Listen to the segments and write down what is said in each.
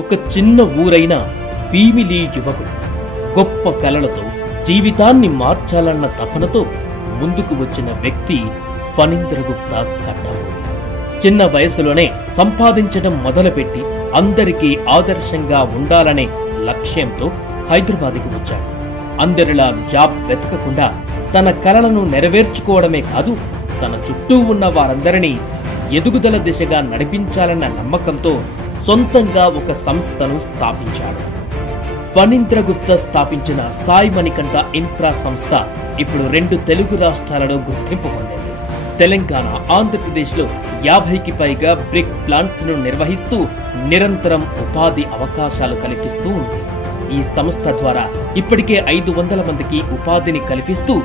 ఒక చిన్న ఊరైన భీమిలి యువకుడు గొప్ప కలలతో జీవితాన్ని మార్చాలన్న తపనతో ముందుకు వచ్చిన వ్యక్తి ఫణీంద్ర గుప్తా కట్టమూరి. చిన్న వయసులోనే సంపాదించడం మొదలుపెట్టి అందరికీ ఆదర్శంగా ఉండాలనే లక్ష్యంతో హైదరాబాద్కి వచ్చాడు. అందరిలా జాబ్ వెతకకుండా తన కలలను నెరవేర్చుకోవడమే కాదు, తన చుట్టూ ఉన్న వారందరినీ ఎదుగుదల దిశగా నడిపించాలన్న నమ్మకంతో సొంతంగా ఒక సంస్థను స్థాపించాడు. ఫణీంద్ర గుప్తా స్థాపించిన సాయి మణికంఠ ఇన్ఫ్రా సంస్థ ఇప్పుడు 2 తెలుగు రాష్ట్రాలలో గుర్తింపు పొందింది. తెలంగాణ, ఆంధ్రప్రదేశ్లో 50కి పైగా బ్రిక్ ప్లాంట్స్ ను నిర్వహిస్తూ నిరంతరం ఉపాధి అవకాశాలు కల్పిస్తూ ఉంది. ఈ సంస్థ ద్వారా ఇప్పటికే 500 మందికి ఉపాధిని కల్పిస్తూ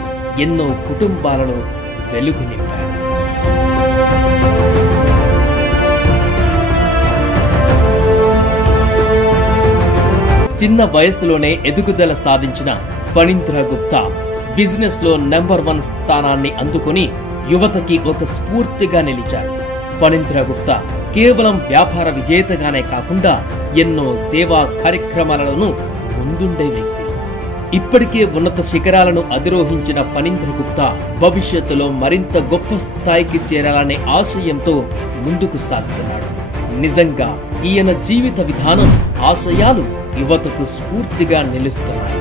ఎన్నో కుటుంబాలను వెలుగు నింపారు. చిన్న వయసులోనే ఎదుగుదల సాధించిన ఫణీంద్ర గుప్తా బిజినెస్ లో నెంబర్ 1 స్థానాన్ని అందుకుని యువతకి ఒక స్ఫూర్తిగా నిలిచారు. ఫణీంద్ర గుప్తా కేవలం వ్యాపార విజేతగానే కాకుండా ఎన్నో సేవా కార్యక్రమాలను ముందుండే వ్యక్తి. ఇప్పటికే ఉన్నత శిఖరాలను అధిరోహించిన ఫణీంద్ర గుప్తా భవిష్యత్తులో మరింత గొప్ప స్థాయికి చేరాలనే ఆశయంతో ముందుకు సాగుతున్నాడు. నిజంగా ఈయన జీవిత విధానం, ఆశయాలు యువతకు స్ఫూర్తిగా నిలుస్తున్నాయి.